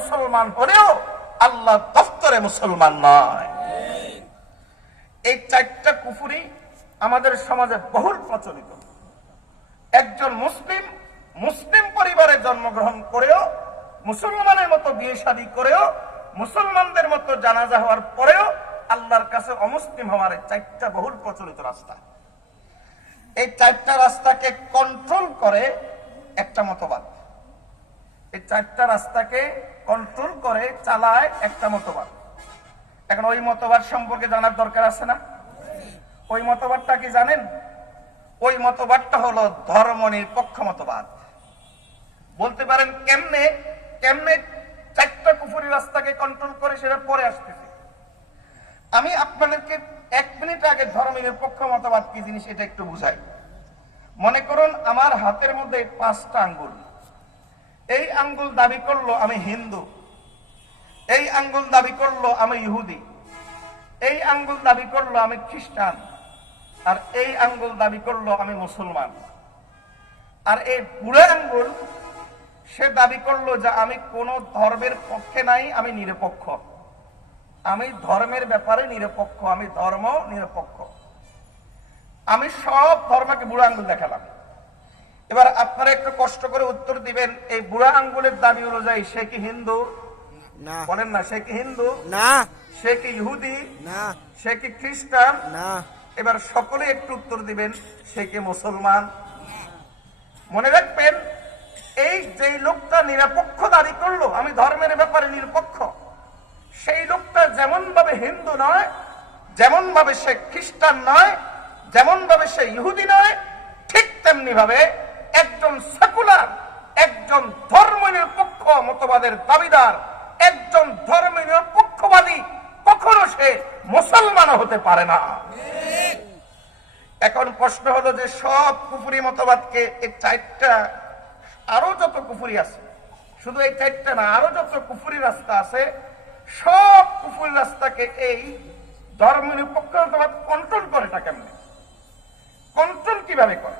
মুসলমান হলেও আল্লাহ দফতরে মুসলমান নয়। এই চারটা কুফরি আমাদের সমাজে বহুল প্রচলিত। একজন মুসলিম মুসলিম পরিবারে জন্মগ্রহণ করেও, মুসলমানের মতো বিয়ে শাদী করেও, মুসলমানদের মতো জানাজা হওয়ার পরেও আল্লাহর কাছে অমুসলিম হওয়ার চারটা বহুল প্রচলিত রাস্তা। এই চারটা রাস্তাকে কন্ট্রোল করে একটা মতবাদ। এই চারটা রাস্তাকে কন্ট্রোল করে চালায় একটা মতবাদ। এখন ওই মতবাদ সম্পর্কে জানার দরকার আছে না? ওই মতবাদটা কি জানেন? ওই মতবাদটা হলো ধর্ম নিরপেক্ষ মতবাদ। বলতে পারেন কেমনে? কেমনে চারটা কুফরি রাস্তাকে কন্ট্রোল করে সেটা পরে আসতেছে। আমি আপনাদেরকে 1 মিনিট আগে ধর্ম নিরপেক্ষ মতবাদ কি জিনিস এটা একটু বুঝাই। মনে করুন আমার হাতের মধ্যে 5টা আঙ্গুল। এই আঙ্গুল দাবি করলো আমি হিন্দু, এই আঙ্গুল দাবি করলো আমি ইহুদি, এই আঙ্গুল দাবি করলো আমি খ্রিস্টান, আর এই আঙ্গুল দাবি করলো আমি মুসলমান। আর এই বুড়ো আঙ্গুল সে দাবি করলো যে আমি কোন ধর্মের পক্ষে নাই, আমি নিরপেক্ষ, আমি ধর্মের ব্যাপারে নিরপেক্ষ, আমি ধর্ম নিরপেক্ষ। আমি সব ধর্মকে বুড়ো আঙ্গুল দেখালাম। এবার আপনারা একটু কষ্ট করে উত্তর দিবেন, এই বুড়া আঙ্গুলের দাবি অনুযায়ী সে কি হিন্দু? না। বলেন না, সে কি হিন্দু? না। সে কি ইহুদি? না। সে কি খ্রিস্টান? না। এবার সকলে একটু উত্তর দিবেন, সে কি মুসলমান? মনে রাখবেন, এই যে লোকটা নিরপেক্ষ দাবি করলো আমি ধর্মের ব্যাপারে নিরপেক্ষ, সেই লোকটা যেমন ভাবে হিন্দু নয়, যেমন ভাবে সে খ্রিস্টান নয়, যেমন ভাবে সে ইহুদি নয়, ঠিক তেমনি ভাবে একজন সেকুলার, একজন ধর্ম নিরপেক্ষ মতবাদের দাবিদার, একজন ধর্ম নিরপেক্ষবাদী কখনো সে মুসলমান হতে পারে না। এখন প্রশ্ন হলো যে সব কুফরি মতবাদকে, এই চারটা, আরো যত কুফরি আছে, শুধু এই চারটা না, আরো যত কুফরি রাস্তা আছে, সব কুফরি রাস্তাকে এই ধর্ম নিরপেক্ষ মতবাদ কন্ট্রোল করে। তা কেমনে কন্ট্রোল? কিভাবে করে?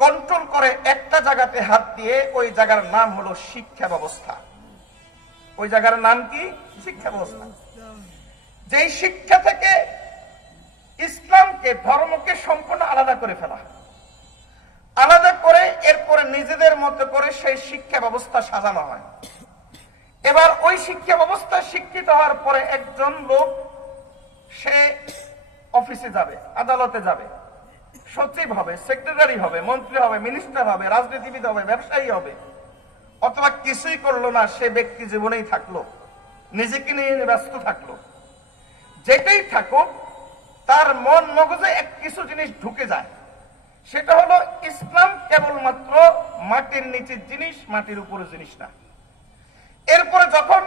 কন্ট্রোল করে একটা জায়গাতে হাত দিয়ে, ওই জায়গার নাম হলো শিক্ষা ব্যবস্থা। ওই জায়গার নাম কি? শিক্ষা ব্যবস্থা। যেই শিক্ষা থেকে ইসলামকে, ধর্মকে সম্পূর্ণ আলাদা করে ফেলা, আলাদা করে এরপরে নিজেদের মতো করে সেই শিক্ষা ব্যবস্থা সাজানো হয়। এবার ওই শিক্ষা ব্যবস্থা শিক্ষিত হওয়ার পরে একজন লোক সে অফিসে যাবে, আদালতে যাবে, সচিব হবে, সেক্রেটারি হবে, মন্ত্রী হবে, মিনিস্টার হবে, রাজনীতিবিদ হবে, ব্যবসায়ী হবে, অথবা কিছুই করলো না, সে ব্যক্তি জীবনেই থাকলো, নিজেকে নিয়ে ব্যস্ত থাকলো, যেটাই থাকুক, তার মন মগজে কিছু জিনিস ঢুকে যায়। সেটা হলো ইসলাম কেবলমাত্র মাটির নিচের জিনিস, মাটির উপরের জিনিস না। এরপরে যখন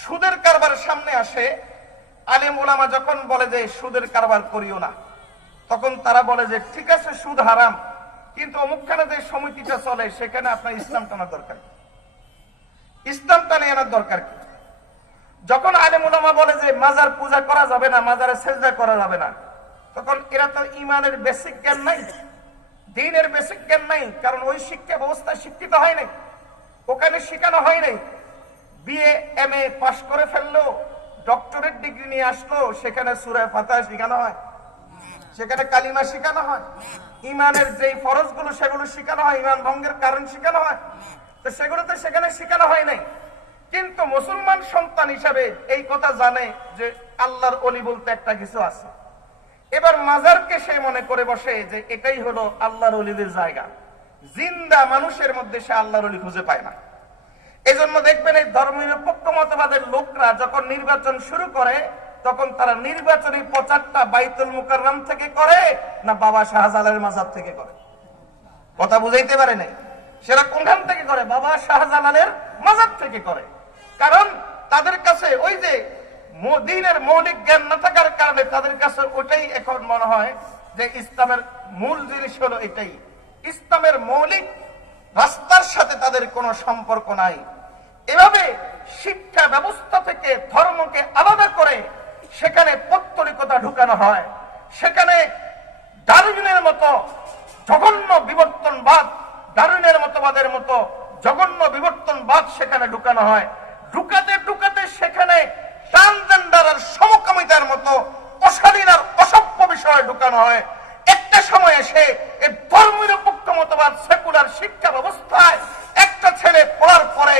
সুদের কারবার সামনে আসে, আলেম ওলামা যখন বলে যে সুদের কারবার করিও না, তখন তারা বলে যে ঠিক আছে সুদ হারাম, কিন্তু অমুকখানে যে সমিতিটা চলে সেখানে আপনার ইসলাম টানার দরকার, ইসলাম টানে আনার দরকার কি? যখন আলেম ওলামা বলে যে মাজার পূজা করা যাবে না, মাজারে সেজদা করা যাবে না, তখন এরা তো ইমানের বেসিক জ্ঞান নাই, দ্বীনের বেসিক জ্ঞান নাই, কারণ ওই শিক্ষা ব্যবস্থা শিক্ষিত হয় নাই, ওখানে শেখানো হয় নাই। বিএ এমএ পাশ করে ফেললো, ডক্টরেট ডিগ্রি নিয়ে আসলো, সেখানে সূরা ফাতিহা শেখানো হয়, সেখানে কালিমা শেখানো হয়, ইমানের যেই ফরজগুলো সেগুলো শেখানো হয়, ইমান ভঙ্গের কারণ শেখানো হয়, তো সেগুলো তো সেখানে শেখানো হয় নাই। কিন্তু মুসলমান সন্তান হিসাবে এই কথা জানে যে আল্লাহর ওলি বলতে একটা কিছু আছে। এবার মাজারকে সে মনে করে বসে যে এটাই হলো আল্লাহর ওলিদের জায়গা, জিন্দা মানুষের মধ্যে সে আল্লাহর ওলি খুঁজে পায় না। এই জন্য দেখবেন এই ধর্মনিরপেক্ষ মতবাদের লোকরা যখন নির্বাচন শুরু করে, তখন তারা নির্বাচনী প্রচারটা বাইতুল মুকাররম থেকে করে না বাবা শাহজালালের মাজার থেকে করে? কথা বুঝাইতে পারে নাই। সেটা কোনখান থেকে করে? বাবা শাহজালালের মাজার থেকে করে। কারণ তাদের কাছে ওই যে দ্বীনের মৌলিক জ্ঞান না থাকার কারণে তাদের কাছে ওটাই এখন মনে হয় যে ইসলামের মূল জিনিস হলো এটাই। ইসলামের মৌলিক রাস্তার সাথে তাদের কোনো সম্পর্ক নাই। এভাবে শিক্ষা ব্যবস্থা থেকে ধর্মকে আলাদা করে সেখানে পৌত্তলিকতা ঢুকানো হয়, সেখানে ডারউইনের মতো জঘন্য বিবর্তনবাদ, ডারউইনের মতবাদের মতো জঘন্য বিবর্তনবাদ সেখানে ঢুকানো হয়, ঢুকাতে ঢুকাতে সেখানে ট্রান্সজেন্ডার আর সমকামিতার মতো অশালীন আর অসভ্য বিষয় ঢুকানো হয়। একটা সময় এসে এই ধর্মনিরপেক্ষ মতবাদ সেকুলার শিক্ষা ব্যবস্থায় একটা ছেলে পড়ার পরে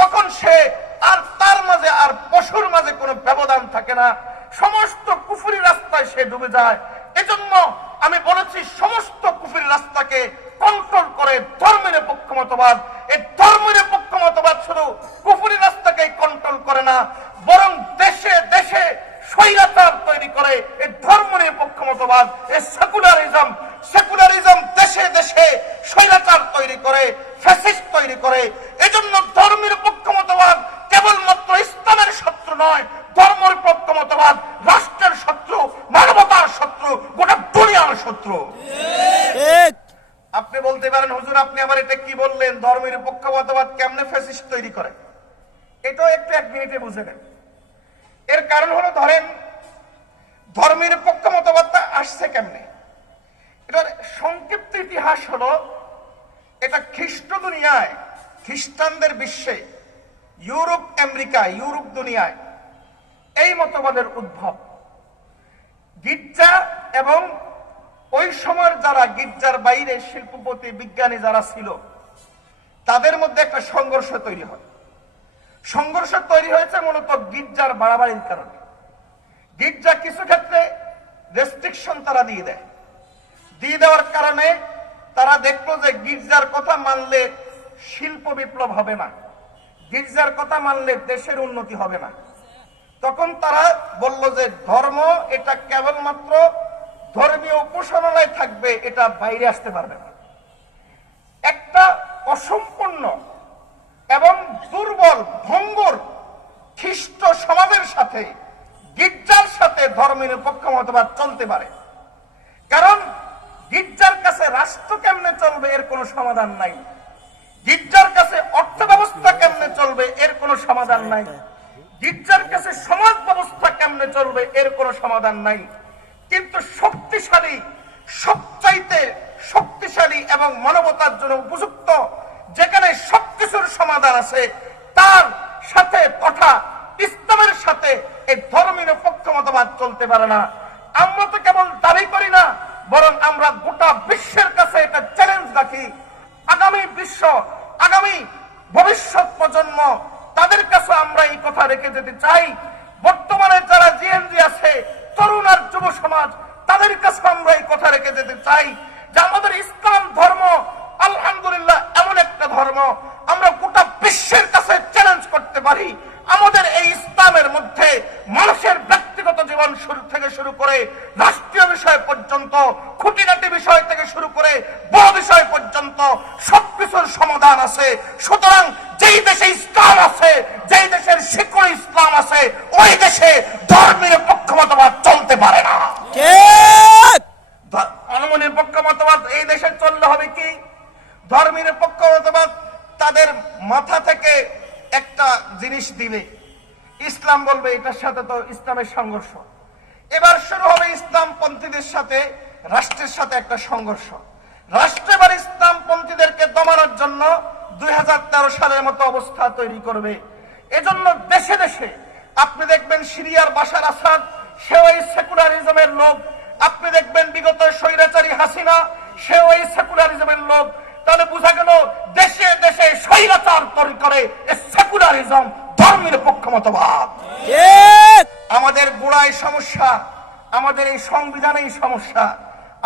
তখন সে আর তার মাঝে আর পশুর মাঝে কোনো ব্যবধান থাকে না, সমস্ত কুফরি রাস্তায় সে ডুবে যায়। এজন্য আমি বলেছি সমস্ত কুফরি রাস্তাকে কন্ট্রোল করে ধর্মনিরপেক্ষ মতবাদ। এই ধর্মনিরপেক্ষ মতবাদ শুধু কুফরি রাস্তাকে কন্ট্রোল করে না, বরং দেশে দেশে স্বৈরাচার তৈরি করে। এই ধর্মনিরপেক্ষ মতবাদ, এই সেকুলারিজম দেশে দেশে স্বৈরাচার তৈরি করে, ফ্যাসিস্ট তৈরি করে। এজন্য ধর্মনিরপেক্ষ মতবাদ কেবলমাত্র ইসলামের শত্রু নয়, ধর্মনিরপেক্ষ মতবাদ রাষ্ট্রের শত্রু, মানবতার শত্রু, গোটা দুনিয়ার শত্রু। আপনি বলতে পারেন হুজুর আপনি আবার এটা কি বললেন, ধর্মনিরপেক্ষ মতবাদ কেমনে ফ্যাসিস্ট তৈরি করে? এটাও একটু এক মিনিটে বুঝে নেন। এর কারণ হলো, ধরেন ধর্মনিরপেক্ষ মতবাদটা আসছে কেমনে, এটার সংক্ষিপ্ত ইতিহাস হলো, এটা খ্রিস্ট দুনিয়ায়, খ্রিস্টানদের বিশ্বে, ইউরোপ আমেরিকা, ইউরোপ দুনিয়ায় এই মতবাদের উদ্ভব। গির্জা এবং ওই সময়ের যারা গির্জার বাইরে শিল্পপতি বিজ্ঞানী যারা ছিল তাদের মধ্যে একটা সংঘর্ষ তৈরি হয়। সংঘর্ষ তৈরি হয়েছে মূলত গির্জার বাড়াবাড়ির কারণে। গির্জা কিছু ক্ষেত্রে রেস্ট্রিকশন তারা দিয়ে দেওয়ার কারণে তারা দেখলো যে গির্জার কথা মানলে শিল্প বিপ্লব হবে না, গির্জার কথা মানলে দেশের উন্নতি হবে না। তখন তারা বলল যে ধর্ম এটা কেবলমাত্র ধর্মীয় উপাসনালয় থাকবে, এটা বাইরে আসতে পারবে না। একটা অসম্পূর্ণ এবং দুর্বল ভঙ্গুর খ্রিস্ট সমাজের সাথে গির্জার সাথে ধর্মনিরপেক্ষ মতবাদ চলতে পারে, কারণ গির্জার কাছে রাষ্ট্র কেমনে চলবে এর কোনো সমাধান নাই, গির্জার কাছে অর্থ ব্যবস্থা কেমনে চলবে এর কোনো সমাধান নাই, গির্জার কাছে সমাজ ব্যবস্থা কেমনে চলবে এর কোনো সমাধান নাই। কিন্তু শক্তিশালী, সবচাইতে শক্তিশালী এবং মানবতার জন্য উপযুক্ত যেখানে সবকিছুর সমাধান আছে তার সাথে তথা ইসলামের সাথে এই ধর্মনিরপেক্ষ মতবাদ চলতে পারে না। আমরা তো কেবল দাবি করি না, বরং আমরা গোটা বিশ্বের কাছে এটা চ্যালেঞ্জ রাখি। আগামী বিশ্ব, আগামী ভবিষ্যৎ প্রজন্ম, তাদের কাছে আমরা এই কথা রেখে যেতে চাই। বর্তমানে যারা জিএনজি আছে, তরুণ আর যুব সমাজ, তাদের কাছে আমরা এই কথা রেখে যেতে চাই যে আমাদের ইসলাম ধর্ম আলহামদুলিল্লাহ এমন একটা ধর্ম, আমরা গোটা বিশ্বের কাছে চ্যালেঞ্জ করতে পারি। আমাদের এই ইসলামের মধ্যে মানুষের ব্যক্তিগত জীবন থেকে শুরু করে রাষ্ট্রীয় বিষয় পর্যন্ত, খুঁটিনাটি বিষয় থেকে শুরু করে বড় বিষয় পর্যন্ত সবকিছুর সমাধান আছে। সুতরাং যেই দেশে ইসলাম আছে, যেই দেশের শিকড়ে ইসলাম আছে, ওই দেশে ধর্মনিরপেক্ষ মতবাদ চলতে পারে না। ধর্মনিরপেক্ষ মতবাদ এই দেশে চললে হবে কি, ধর্মনিরপেক্ষ মতবাদ তাদের মাথা থেকে একটা জিনিস দিবে, ইসলাম বলবে এটার সাথে তো ইসলামের সংঘর্ষ। এবার শুরু হবে ইসলামপন্থীদের সাথে রাষ্ট্রের সাথে একটা সংঘর্ষ। রাষ্ট্র এবার ইসলামপন্থীদেরকে দমানোর জন্য 2013 সালের মতো অবস্থা তৈরি করবে। এজন্য দেশে দেশে আপনি দেখবেন সিরিয়ার বাশার আসাদ, সেও এই সেকুলারিজমের লোক। আপনি দেখবেন বিগত স্বৈরাচারী হাসিনা, সেও এই সেকুলারিজমের লোক। তাহলে বোঝা গেল দেশে দেশে স্বৈরাচার তৈরি করে সেকুলারিজম, ধর্মনিরপেক্ষ মতবাদ। আমাদের গোড়ায় সমস্যা, আমাদের এই সংবিধানেই সমস্যা।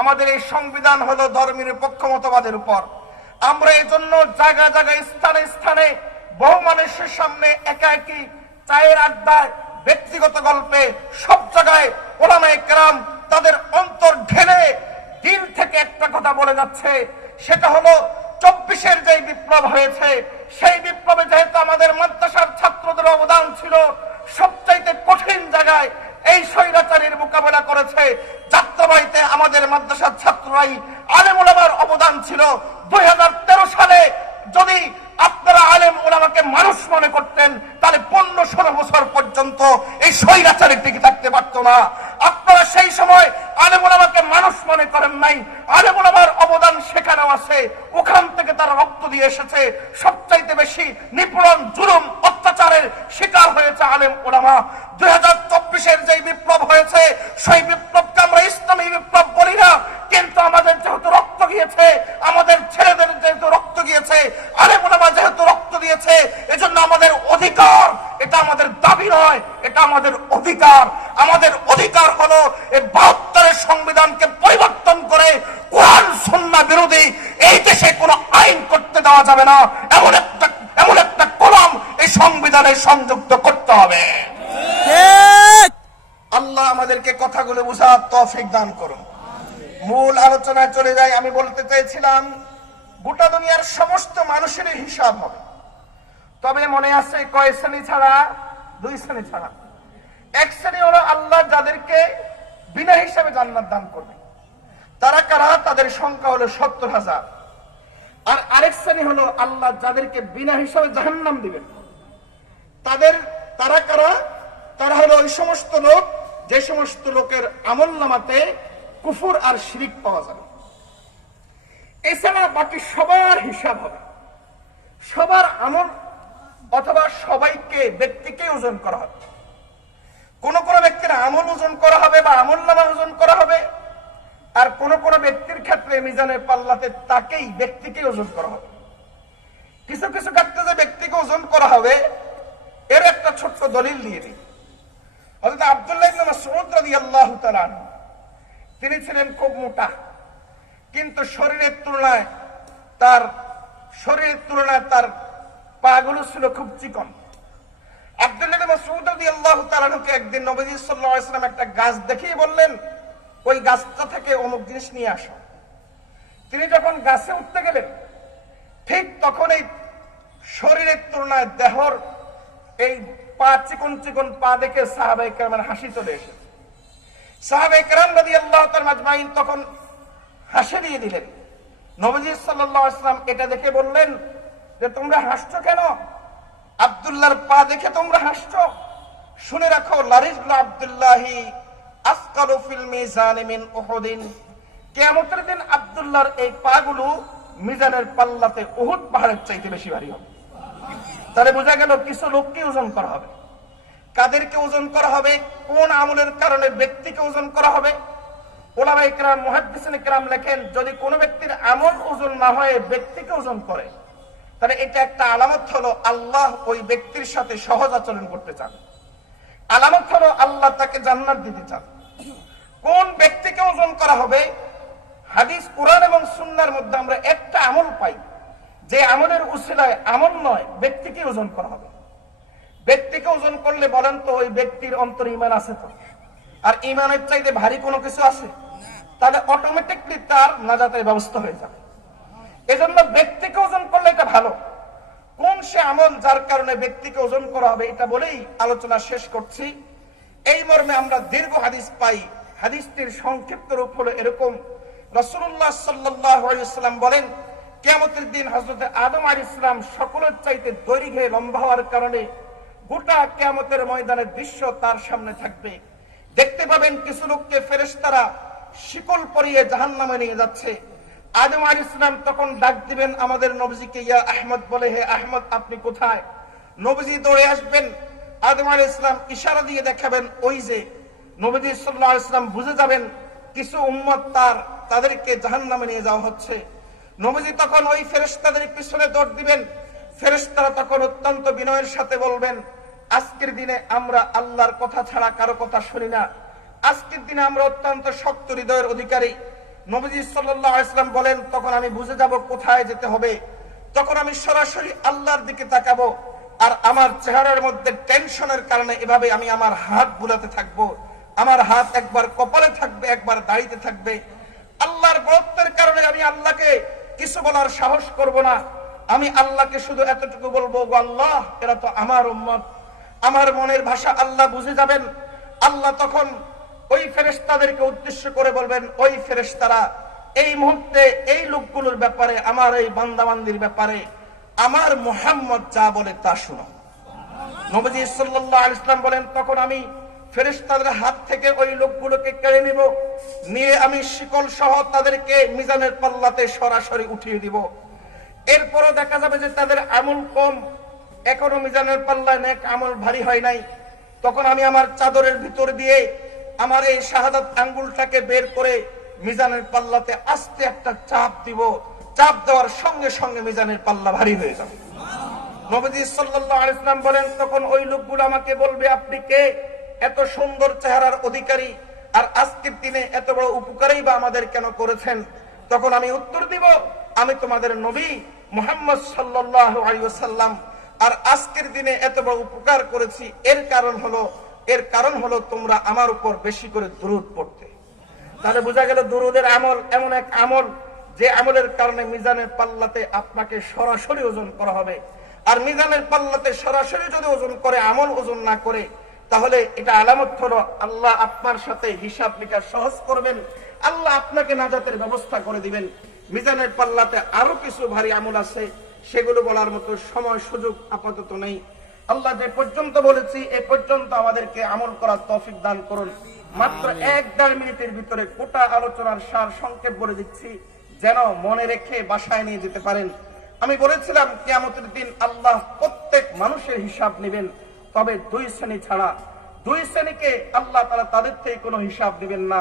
আমাদের এই সংবিধান হলো ধর্মনিরপেক্ষ মতবাদের উপর। আমরা এই জন্য জায়গায় জায়গায়, স্থানে স্থানে বহু মানুষের সামনে একাকি চায়ের আড্ডায়, ব্যক্তিগত গল্পে সব জায়গায় ওলামায়ে কেরাম তাদের অন্তর ঢেলে দিল থেকে একটা কথা বলে যাচ্ছে, সেটা হলো 24-এর যে বিপ্লব হয়েছে, সেই বিপ্লবে যেহেতু আমাদের মাদ্রাসার ছাত্রদের অবদান ছিল, সবচাইতে কঠিন জায়গায় এই স্বৈরাচারীর মোকাবেলা করেছে যাত্রাবাড়িতে আমাদের মাদ্রাসার ছাত্ররাই, আলেম ওলামার অবদান ছিল। 2013 সালে যদি আপনারা আলেম ওলামাকে মানুষ মনে করতেন, তাহলে 15-16 বছর পর্যন্ত এই স্বৈরাচারী টিকে থাকতে পারত না। আপনারা সেই সময় আলেম ওলামাকে মানুষ মনে করেন নাই। আলেম ওলামার অবদান সেখানেও আছে, ওখান থেকে তারা রক্ত দিয়ে এসেছে। সবচাইতে বেশি নিপীড়ন, জুলুম, অত্যাচারের শিকার হয়েছে আলেম ওলামা। 2024-এর যে বিপ্লব হয়েছে, সেই বিপ্লবকে আমরা ইসলামী বিপ্লব বলি না, কিন্তু আমাদের যেহেতু রক্ত গিয়েছে, আমাদের ছেলেদের যেহেতু রক্ত গিয়েছে, আলেম ওলামা যেহেতু রক্ত দিয়েছে, এজন্য আমাদের অধিকার, এটা আমাদের দাবি নয়, এটা আমাদের অধিকার। আমাদের অধিকার হলো এই 72-এর সংবিধানকে পরিবর্তন করে কোরআন সুন্নাহ বিরোধী এই দেশে কোনো আইন করতে দেওয়া যাবে না। এমন একটা কলম এই সংবিধানে সংযুক্ত করতে হবে। আল্লাহ আমাদেরকে কথাগুলো বোঝার তৌফিক দান করুন। মূল আলোচনায় চলে যাই। আমি বলতে চেয়েছিলাম গোটা দুনিয়ার সমস্ত মানুষের হিসাব হবে, তবে মনে আছে কয় শ্রেণী ছাড়া? 2 শ্রেণী ছাড়া। এক শ্রেণী হলো আল্লাহ যাদেরকে বিনা হিসাবে জান্নাত দান করবে। তারা কারা? তাদের সংখ্যা হলো 70,000। আর আরেক শ্রেণী হলো আল্লাহ যাদেরকে বিনা হিসাবে জাহান্নাম দিবেন। তারা কারা? তারা হলো ওই সমস্ত লোক যে সমস্ত লোকের আমলনামাতে কুফর আর শিরিক পাওয়া যাবে। এছাড়া বাকি সবার হিসাব হবে, সবার আমল অথবা সবাইকে ব্যক্তিকে ওজন করা হবে। কোন কোন ব্যক্তির আমল ওজন করা হবে বা আমলনামা ওজন করা হবে, আর কোন কোন ব্যক্তির ক্ষেত্রে মিজানের পাল্লাতে তাকেই ব্যক্তিকে ওজন করা হবে। কিছু কিছু ক্ষেত্রে যে ব্যক্তিকে ওজন করা হবে এর একটা ছোট্ট দলিল দিয়ে দিই। হযরত আব্দুল্লাহ ইবনে মাসউদ রাদিয়াল্লাহু তাআলা আনহু, তিনি ছিলেন খুব মোটা, কিন্তু শরীরের তুলনায় তার পাগুলো ছিল খুব চিকন। আব্দুল্লাহ ইবনে মাসউদ রাদিয়াল্লাহু তাআলা আনহুকে একদিন নবী সাল্লাল্লাহু আলাইহি ওয়াসাল্লাম একটা গাছ দেখিয়ে বললেন, ওই গাছটা থেকে অমুক জিনিস নিয়ে আসো। তিনি যখন গাছে উঠতে গেলেন, ঠিক তখন এই শরীরের তুলনায় দেহর এই পা চিকন চিকন পা দেখে সাহাবায়ে কেরামের হাসি চলে এসেছে। সাহাবায়ে কেরাম রাদিয়াল্লাহু তাআলা আজমাইন তখন হাসি দিয়ে দিলেন। নবী সাল্লাল্লাহু আলাইহি ওয়াসাল্লাম এটা দেখে বললেন যে তোমরা হাসছো কেন? আব্দুল্লাহর পা দেখে তোমরা হাসছো? শুনে রাখো, লারিজলু আব্দুল্লাহি আসকালু ফিল মিজান মিন উহুদিন। কিয়ামতের দিন আব্দুল্লাহর এই পাগুলো মিজানের পাল্লাতে উহুদ পাহাড়ের চাইতে বেশি ভারী হবে। তাহলে বোঝা গেল কিছু লোককে ওজন করা হবে। কাদেরকে ওজন করা হবে? কোন আমলের কারণে ব্যক্তিকে ওজন করা হবে? উলামায়ে কেরাম, মুহাদ্দিসিনে কেরাম লেখেন, যদি কোনো ব্যক্তির আমল ওজন না হয় ব্যক্তিকে ওজন করে, তাহলে এটা একটা আলামত হলো আল্লাহ ওই ব্যক্তির সাথে সহজ আচরণ করতে চান। আলামত হলো আল্লাহ তাকে জান্নাত দিতে চান। কোন ব্যক্তিকে ওজন করা হবে? হাদিস, কোরআন এবং সুন্নাহর মধ্যে আমরা একটা আমল পাই, যে আমলের উসিলায় আমল নয় ব্যক্তিকে ওজন করা হবে। ব্যক্তিকে ওজন করলে বলেন তো ওই ব্যক্তির অন্তরে ঈমান আছে তো? আর ঈমানের চাইতে ভারী কোনো কিছু আছে? তাহলে অটোমেটিকলি তার নাজাতের ব্যবস্থা হয়ে যাবে। এজন্য ব্যক্তিকে ওজন করলে এটা ভালো। কোন সে আমল যার কারণে ব্যক্তিকে ওজন করা হবে, এটা বলেই আলোচনা শেষ করছি। এই মর্মে আমরা দীর্ঘ হাদিস পাই। হাদিসটির সংক্ষিপ্ত রূপ হলো এরকম, রাসূলুল্লাহ সাল্লাল্লাহু আলাইহি ওয়াসাল্লাম বলেন, কিয়ামতের দিন হযরত আদম আলাইহিস সালাম সকলের চাইতে দৈর্ঘ্যে লম্বা হওয়ার কারণে গোটা কিয়ামতের ময়দানের দৃশ্য তার সামনে থাকবে। দেখতে পাবেন কিছু লোককে ফেরেশতারা শিকল পরিয়ে জাহান্নামে নিয়ে যাচ্ছে। আদম আলাইহিস সালাম তখন ডাক দিবেন আমাদের নবীজিকে, ইয়া আহমদ বলে, হে আহমদ আপনি কোথায়? নবীজি দৌড়ে আসবেন, আদম আলাইহিস সালাম ইশারা দিয়ে দেখাবেন ওই যে। নবীজি সাল্লাল্লাহু আলাইহি ওয়াসাল্লাম বুঝে যাবেন কিছু উম্মত তাদেরকে জাহান্নামে নিয়ে যাওয়া হচ্ছে। নবীজি তখন ওই ফেরেশতাদের পিছনে দৌড় দিবেন। ফেরেশতারা তখন অত্যন্ত বিনয়ের সাথে বলবেন, আজকের দিনে আমরা আল্লাহর কথা ছাড়া কারো কথা শুনি না। আজকের দিনে আমরা অত্যন্ত শক্ত হৃদয়ের অধিকারী। নবীজি সাল্লাল্লাহু আলাইহি ওয়াসাল্লাম বলেন, তখন আমি বুঝে যাব কোথায় যেতে হবে। তখন আমি সরাসরি আল্লাহর দিকে তাকাবো, আর আমার চেহারার মধ্যে টেনশনের কারণে এভাবে আমি আমার হাত বুলাতে থাকবো। আমার হাত একবার কপালে থাকবে, একবার দাড়িতে থাকবে। আল্লাহর বরত্বের কারণে আমি আল্লাহকে কিছু বলার সাহস করব না। আমি আল্লাহকে শুধু এতটুকু বলবো, গো আল্লাহ, এরা তো আমার উম্মত। আমার মনের ভাষা আল্লাহ বুঝে যাবেন। আল্লাহ তখন ওই ফেরেশতাদেরকে উদ্দেশ্য করে বলবেন, ওই ফেরেশতারা এই মুহূর্তে এই লোকগুলোর ব্যাপারে, আমার এই বান্দাবান্দির ব্যাপারে আমার মুহাম্মদ যা বলে তা শুনো। নবী সাল্লাল্লাহু আলাইহি ওয়াসাল্লাম বলেন, তখন আমি ফেরেশতাদের হাত থেকে ওই লোকগুলোকে কেড়ে নিব, নিয়ে আমি শিকল সহ তাদেরকে মিজানের পাল্লাতে সরাসরি উঠিয়ে দিব। এরপরও দেখা যাবে যে তাদের আমল কম, এখনো মিজানের পাল্লায় নেক আমল ভারী হয় নাই, তখন আমি আমার চাদরের ভিতর দিয়ে আমার এই শাহাদাত আঙ্গুলটাকে বের করে মিজানের পাল্লাতে আস্তে একটা চাপ দিব। চাপ দেওয়ার সঙ্গে সঙ্গে মিজানের পাল্লা ভারী হয়ে যাবে। নবীজি সাল্লাল্লাহু আলাইহি ওয়াসাল্লাম বলেন, তখন ওই লোকগুলো আমাকে বলবে, আপনি কে? এত সুন্দর চেহারার অধিকারী, আর আজকের দিনে এত বড় উপকারই বা আমাদের কেন করেছেন? তখন আমি উত্তর দিব, আমি তোমাদের নবী মুহাম্মদ সাল্লাল্লাহু আলাইহি ওয়াসাল্লাম, আর আজকের দিনে এত বড় উপকার করেছি এর কারণ হলো তোমরা আমার উপর বেশি করে দুরূদ পড়তে। তাহলে বোঝা গেল দুরূদের আমল এমন এক আমল যে আমলের কারণে মিজানের পাল্লাতে আপনাকে সরাসরি ওজন করা হবে। আর মিজানের পাল্লাতে সরাসরি যদি ওজন করে, আমল ওজন না করে, তাহলে এটা আলামত হলো আল্লাহ আপনার সাথে হিসাব নিকাশ সহজ করবেন, আল্লাহ আপনাকে নাজাতের ব্যবস্থা করে দিবেন। মিজানের পাল্লাতে আরো কিছু ভারী আমল আছে, সেগুলো বলার মতো সময় সুযোগ আপাতত নেই। আল্লাহ যে পর্যন্ত বলেছি এ পর্যন্ত আমাদেরকে আমল করার তৌফিক দান করুন। মাত্র 1-1.5 মিনিটের ভিতরে গোটা আলোচনার সার সংক্ষেপ বলে দিচ্ছি, যেন মনে রেখে বাসায় নিয়ে যেতে পারেন। আমি বলেছিলাম কিয়ামতের দিন আল্লাহ প্রত্যেক মানুষের হিসাব নেবেন, তবে 2 শ্রেণী ছাড়া। 2 শ্রেণীকে আল্লাহ তাআলা তাদের থেকে কোনো হিসাব নেবেন না।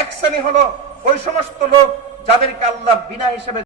এক শ্রেণী হলো ওই সমস্ত লোক যাদেরকে আল্লাহ বিনা হিসাবে